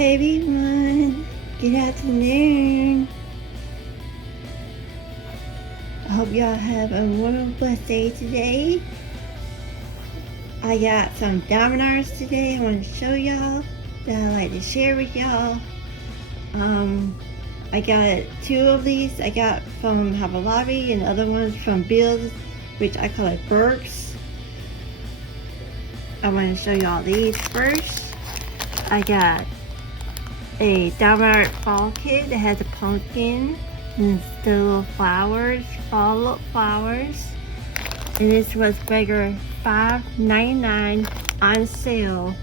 Hey everyone, good afternoon. I hope y'all have a wonderful blessed day today. I got some Dominoes today I want to show y'all that I like to share with y'all. I got 2 of these. I got from Hobby Lobby and the other ones from Bill's, which I call it Burks. I want to show y'all these first. I got a Domino fall kit that has a pumpkin and the little flowers, fall flowers. And this was regular $5.99 on sale.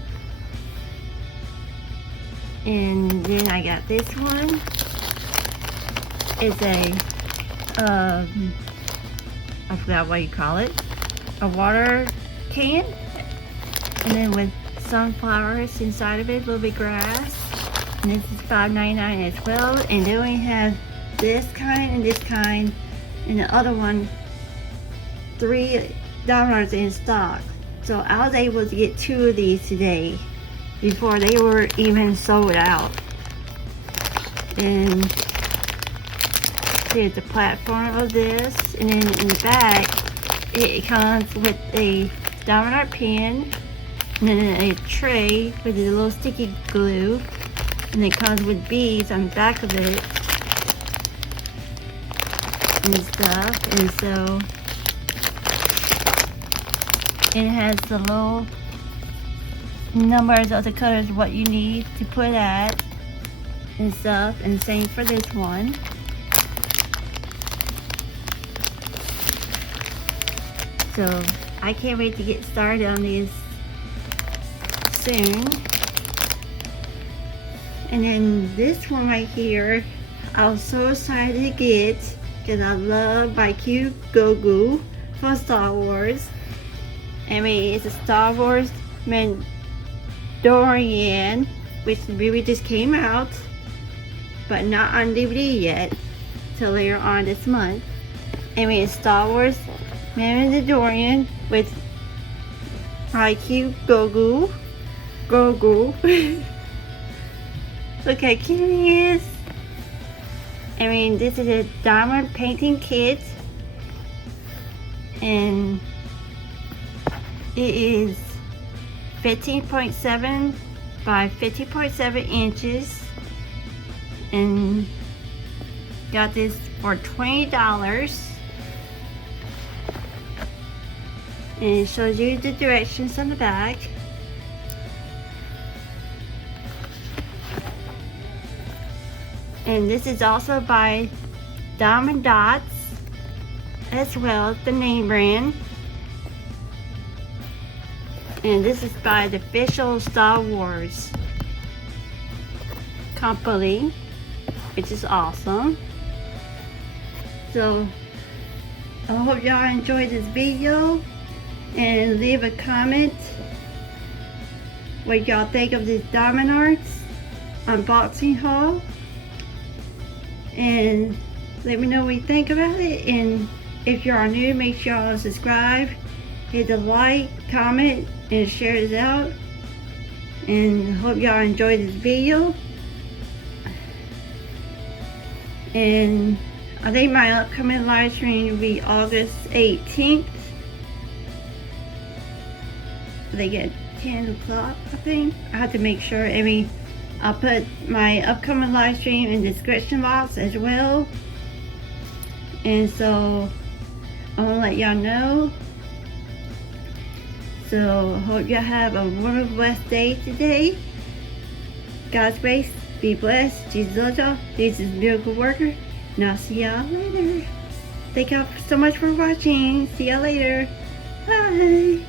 And then I got this one. It's a I forgot what you call it, a water can, and then with sunflowers inside of it, a little bit grass. And this is $5.99 as well. And then we have this kind and this kind, and the other one, $3 in stock. So I was able to get 2 of these today before they were even sold out. And here's the platform of this, and then in the back it comes with a domino pin, and then a tray with a little sticky glue, and it comes with beads on the back of it and stuff. And so it has the little numbers of the colors what you need to put at and stuff, and same for this one. So I can't wait to get started on these soon. And then this one right here, I was so excited to get because I love my cute Grogu from Star Wars. I mean, it's a Star Wars Mandalorian, which the movie just came out, but not on DVD yet, till later on this month. I mean, it's Star Wars Mandalorian with my cute Grogu. Look how cute he is. I mean, this is a diamond painting kit, and it is 15.7 by 15.7 inches, and got this for $20. And it shows you the directions on the back. And this is also by Diamond Dots as well, the name brand. And this is by the official Star Wars company, which is awesome. So I hope y'all enjoyed this video, and leave a comment what y'all think of this Diamond Arts unboxing haul, and let me know what you think about it. And if you are new, make sure y'all subscribe, hit the like, comment, and share this out. And hope y'all enjoyed this video. And I think my upcoming live stream will be August 18th. I think at 10 o'clock, I think. I have to make sure. I mean, I'll put my upcoming live stream in the description box as well. And so I want to let y'all know. So hope y'all have a wonderful blessed day today. God's grace, be blessed. Jesus loves y'all. Jesus is a miracle worker. And I'll see y'all later. Thank y'all so much for watching. See y'all later. Bye.